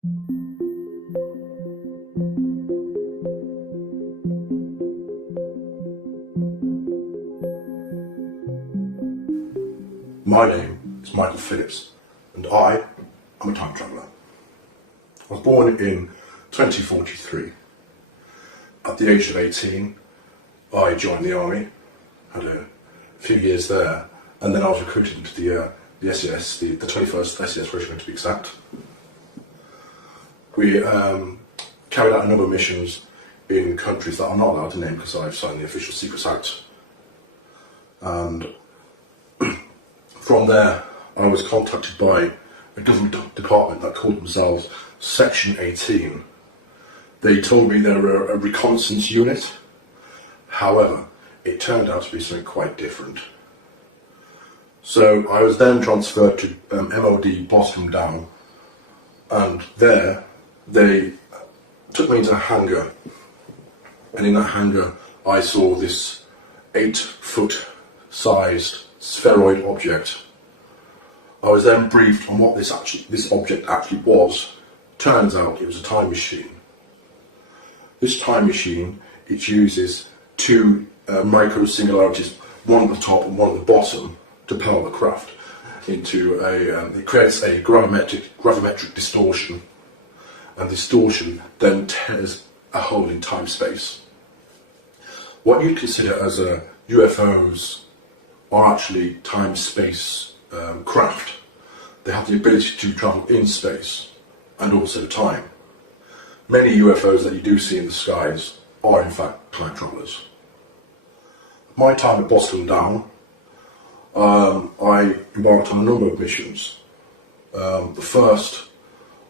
My name is Michael Phillips, and I am a time traveller. I was born in 2043. At the age of 18, I joined the army, had a few years there, and then I was recruited into the SES, the 21st SES Regiment to be exact. We carried out a number of missions in countries that I'm not allowed to name because I've signed the Official Secrets Act. And from there, I was contacted by a government department that called themselves Section 18. They told me they were a reconnaissance unit. However, it turned out to be something quite different. So I was then transferred to MOD Boston Down, and there they took me into a hangar, and in that hangar I saw this 8-foot sized spheroid object. I was then briefed on what this object actually was. Turns out it was a time machine. This time machine, it uses two micro singularities, one at the top and one at the bottom, to power the craft into it creates a gravimetric distortion, and distortion then tears a hole in time-space. What you'd consider as UFOs are actually time-space craft. They have the ability to travel in space and also time. Many UFOs that you do see in the skies are in fact time travellers. My time at Boston Down, I embarked on a number of missions. The first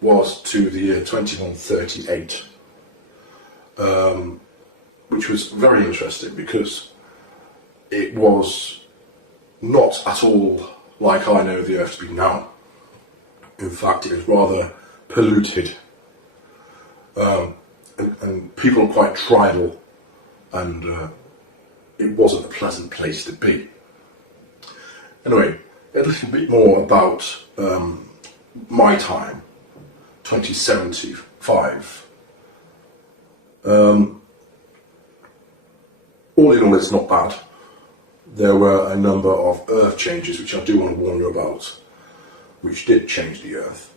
was to the year 2138, which was very interesting because it was not at all like I know the Earth to be now. In fact, it was rather polluted, and people were quite tribal, and it wasn't a pleasant place to be. Anyway, a little bit more about my time, 2075. All in all, it's not bad. There were a number of Earth changes which I do want to warn you about, which did change the Earth.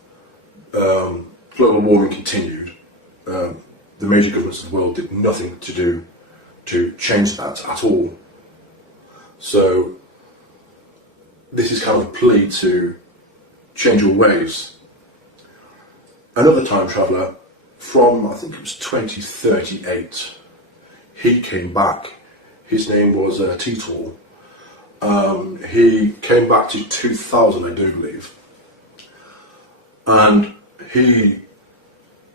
Global warming continued. The major governments of the world did nothing to change that at all. So this is kind of a plea to change your ways. Another time traveller from, I think it was 2038, he came back. His name was Titor. He came back to 2000, I do believe, and he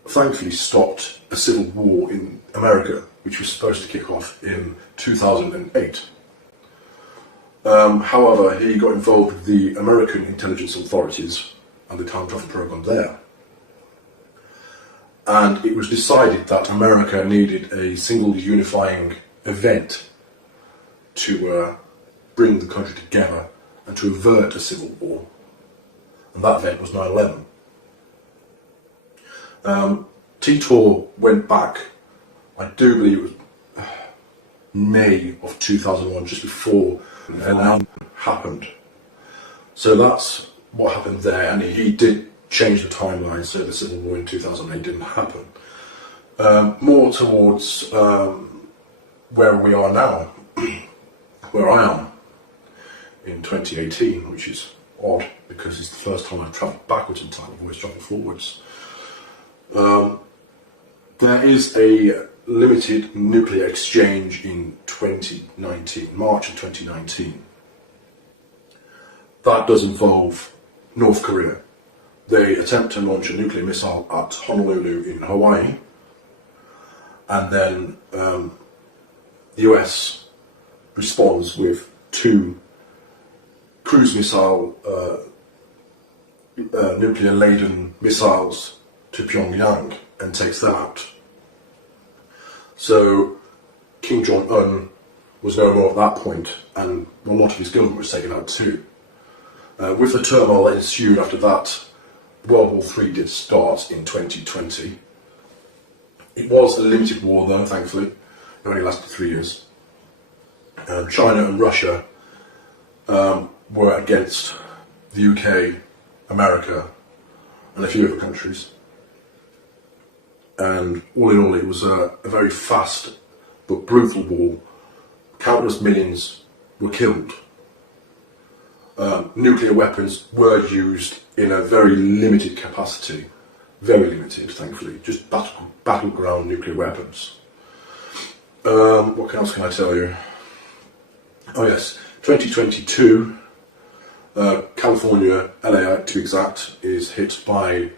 thankfully stopped a civil war in America, which was supposed to kick off in 2008. However, he got involved with the American intelligence authorities and the time travel program there. And it was decided that America needed a single unifying event to bring the country together and to avert a civil war. And that event was 9/11. Titor went back, I do believe it was May of 2001, just before and happened. So that's what happened there, and he did change the timeline, so the civil war in 2008 didn't happen. More towards where we are now, where I am in 2018, which is odd because it's the first time I've travelled backwards in time. I've always travelled forwards. There is a limited nuclear exchange in 2019, March of 2019. That does involve North Korea. They attempt to launch a nuclear missile at Honolulu in Hawaii, and then the US responds with 2 cruise missile nuclear-laden missiles to Pyongyang and takes that out. So Kim Jong-Un was no more at that point, and a lot of his government was taken out too. With the turmoil that ensued after that, World War III did start in 2020. It was a limited war though, thankfully. It only lasted 3 years. China and Russia were against the UK, America, and a few other countries. And all in all, it was a very fast but brutal war. Countless millions were killed. Nuclear weapons were used in a very limited capacity. Very limited, thankfully. Just battleground nuclear weapons. What else can I tell you? Oh yes, 2022, California, LA to be exact, is hit by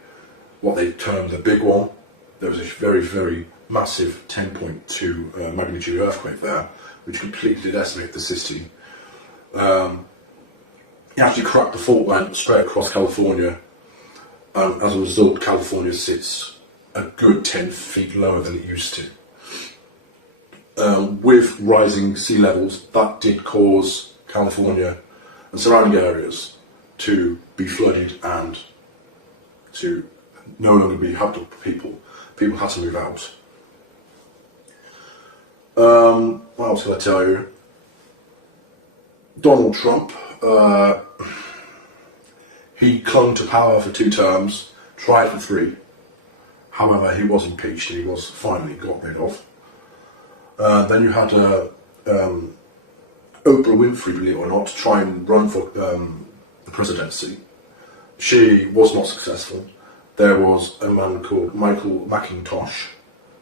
what they term the big one. There was a very, very massive 10.2 magnitude earthquake there, which completely decimated the city. It actually cracked the fault line straight across California. As a result, California sits a good 10 feet lower than it used to. With rising sea levels, that did cause California and surrounding areas to be flooded and to no longer be habitable for people. People had to move out. What else can I tell you? Donald Trump, he clung to power for 2 terms, tried for 3. However, he was impeached and he was finally got rid of. Then you had Oprah Winfrey, believe it or not, try and run for the presidency. She was not successful. There was a man called Michael McIntosh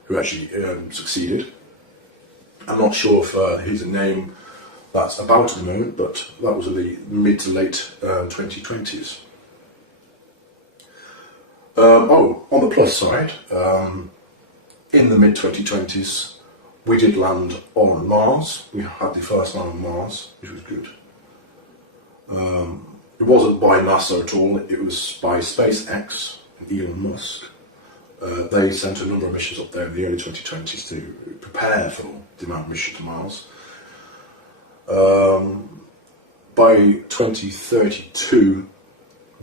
who actually succeeded. I'm not sure if he's a name that's about at the moment, but that was in the mid to late 2020s. On the plus side, in the mid 2020s, we did land on Mars. We had the first land on Mars, which was good. It wasn't by NASA at all, it was by SpaceX and Elon Musk. They sent a number of missions up there in the early 2020s to prepare for the manned mission to Mars. By 2032,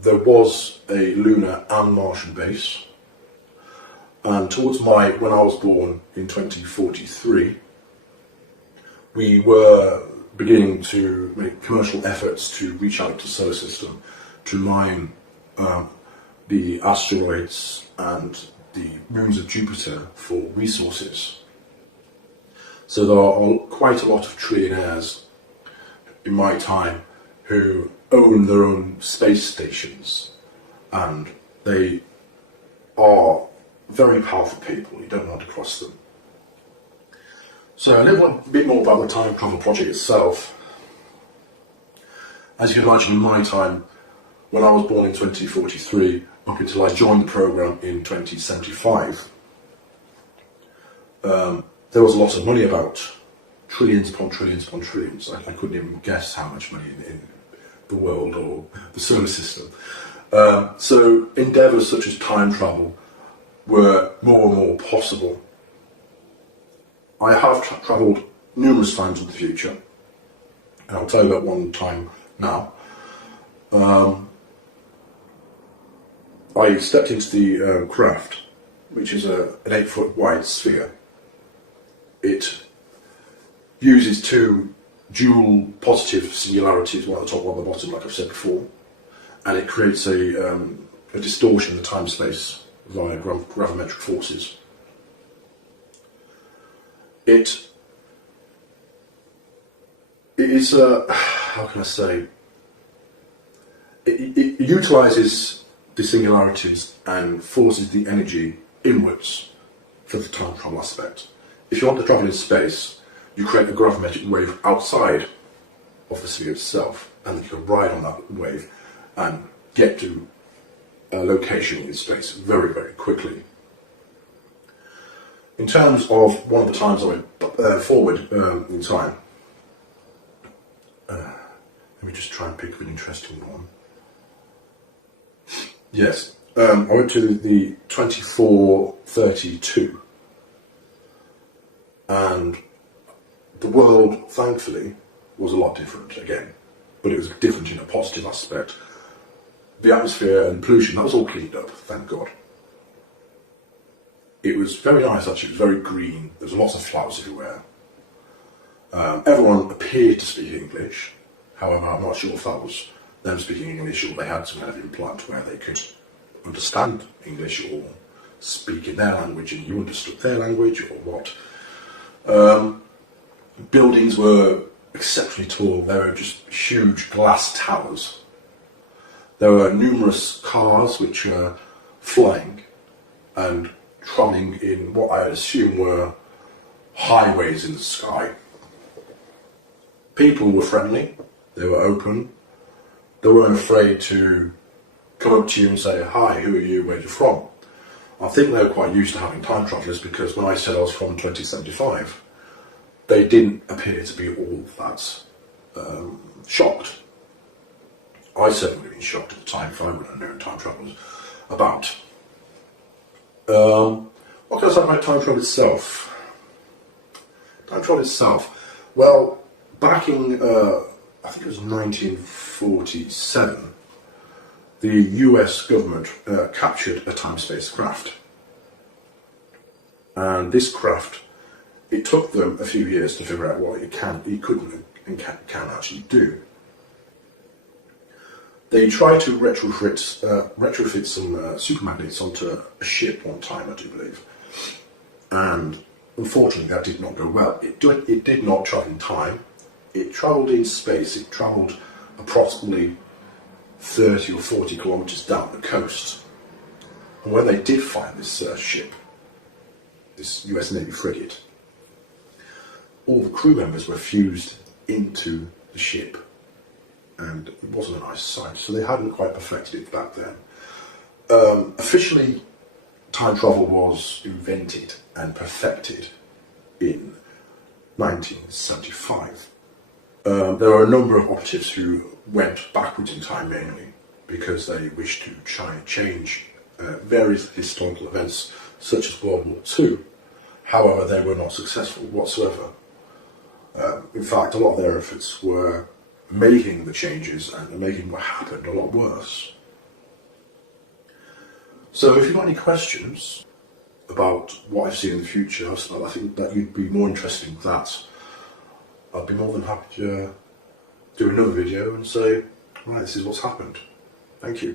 there was a lunar and Martian base. And towards when I was born in 2043, we were beginning to make commercial efforts to reach out to the solar system, to mine the asteroids and the moons of Jupiter for resources. So there are quite a lot of trillionaires in my time who own their own space stations, and they are very powerful people. You don't want to cross them. So a little bit more about the time travel project itself. As you can imagine, in my time, when I was born in 2043, up until I joined the program in 2075, there was a lot of money about. Trillions upon trillions upon trillions. I couldn't even guess how much money in the world or the solar system. So endeavours such as time travel were more and more possible. I have travelled numerous times in the future, and I'll tell you about one time now. I stepped into the craft, which is an 8-foot wide sphere. It uses 2 dual positive singularities, one at the top, one at the bottom, like I've said before, and it creates a distortion in the time-space via gravimetric forces. It is how can I say? It utilises the singularities and forces the energy inwards for the time travel aspect. If you want to travel in space, you create a gravimetric wave outside of the sphere itself, and you can ride on that wave and get to a location in space very, very quickly. In terms of one of the times I went forward in time, let me just try and pick an interesting one. Yes, I went to the 2432, and the world, thankfully, was a lot different again, but it was different in a positive aspect. the atmosphere and pollution, that was all cleaned up, thank God. It was very nice actually, it was very green, there was lots of flowers everywhere. Everyone appeared to speak English, however I'm not sure if that was them speaking English or they had some kind of implant where they could understand English or speak in their language and you understood their language or what. Buildings were exceptionally tall, there were just huge glass towers. There were numerous cars which were flying and travelling in what I assume were highways in the sky. People were friendly, they were open, they weren't afraid to come up to you and say, hi, who are you, where are you from? I think they were quite used to having time travellers because when I said I was from 2075, they didn't appear to be all that shocked. I certainly would have been shocked at the time if I would have known time travel was about. What can I say about time travel itself? Time travel itself, well, back in, I think it was 1947, the US government captured a time-space craft. And this craft, it took them a few years to figure out what it couldn't and can actually do. They tried to retrofit some super magnets onto a ship one time, I do believe. And unfortunately that did not go well. It did not travel in time. It travelled in space. It travelled approximately 30 or 40 kilometres down the coast. And when they did find this ship, this US Navy frigate, all the crew members were fused into the ship. And it wasn't a nice sight, so they hadn't quite perfected it back then. Officially, time travel was invented and perfected in 1975. There were a number of operatives who went backwards in time mainly because they wished to try and change various historical events such as World War II. However, they were not successful whatsoever. In fact, a lot of their efforts were making the changes and making what happened a lot worse. So if you've got any questions about what I see in the future, I think that you'd be more interested in that. I'd be more than happy to do another video and say, right, this is what's happened. Thank you.